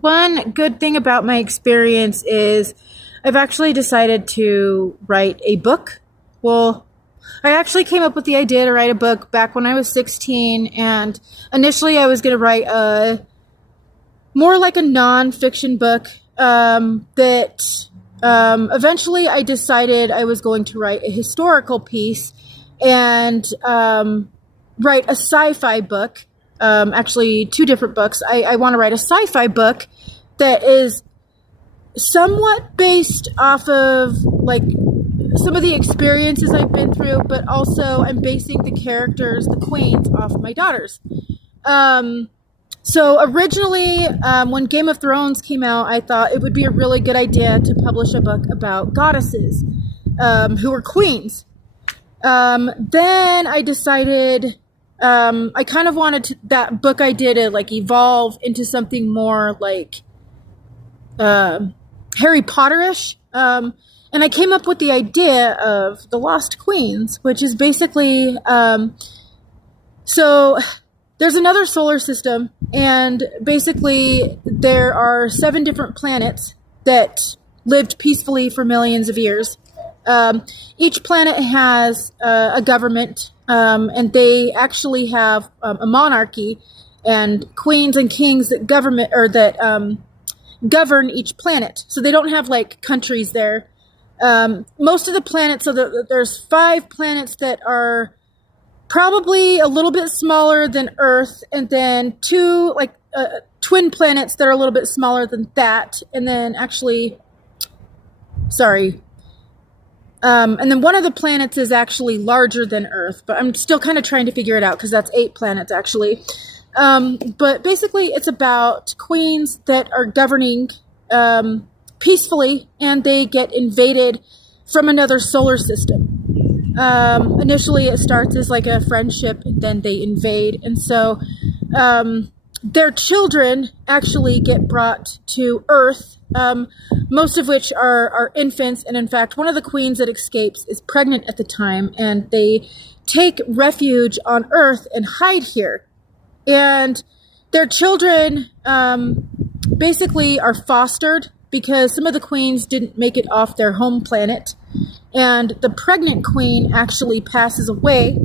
One good thing about my experience is I've actually decided to write a book. Well, I actually came up with the idea to write a book back when I was 16, and initially I was going to write a more like a non-fiction book that eventually I decided I was going to write a historical piece and write a sci-fi book. Actually, two different books. I want to write a sci-fi book that is somewhat based off of like some of the experiences I've been through, but also I'm basing the characters, the queens, off my daughters. So originally, when Game of Thrones came out, I thought it would be a really good idea to publish a book about goddesses who were queens. Then I decided I kind of wanted that book idea to like evolve into something more like Harry Potter-ish. And I came up with the idea of the Lost Queens, which is basically so there's another solar system, and basically there are 7 different planets that lived peacefully for millions of years. Each planet has a government, and they actually have a monarchy and queens and kings that govern each planet. So they don't have like countries there. Most of the planets, there's 5 planets that are probably a little bit smaller than Earth, and then 2 like twin planets that are a little bit smaller than that, and then and then one of the planets is actually larger than Earth, but I'm still kind of trying to figure it out because that's 8 planets actually. But basically it's about queens that are governing peacefully, and they get invaded from another solar system. Initially it starts as like a friendship, and then they invade, and so their children actually get brought to Earth, most of which are infants, and in fact one of the queens that escapes is pregnant at the time, and they take refuge on Earth and hide here. And their children basically are fostered because some of the queens didn't make it off their home planet, and the pregnant queen actually passes away.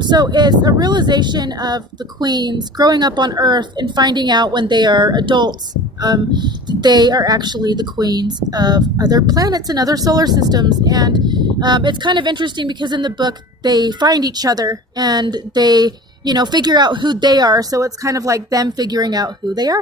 So it's a realization of the queens growing up on Earth and finding out when they are adults that they are actually the queens of other planets and other solar systems. And it's kind of interesting because in the book they find each other and they, figure out who they are. So it's kind of like them figuring out who they are.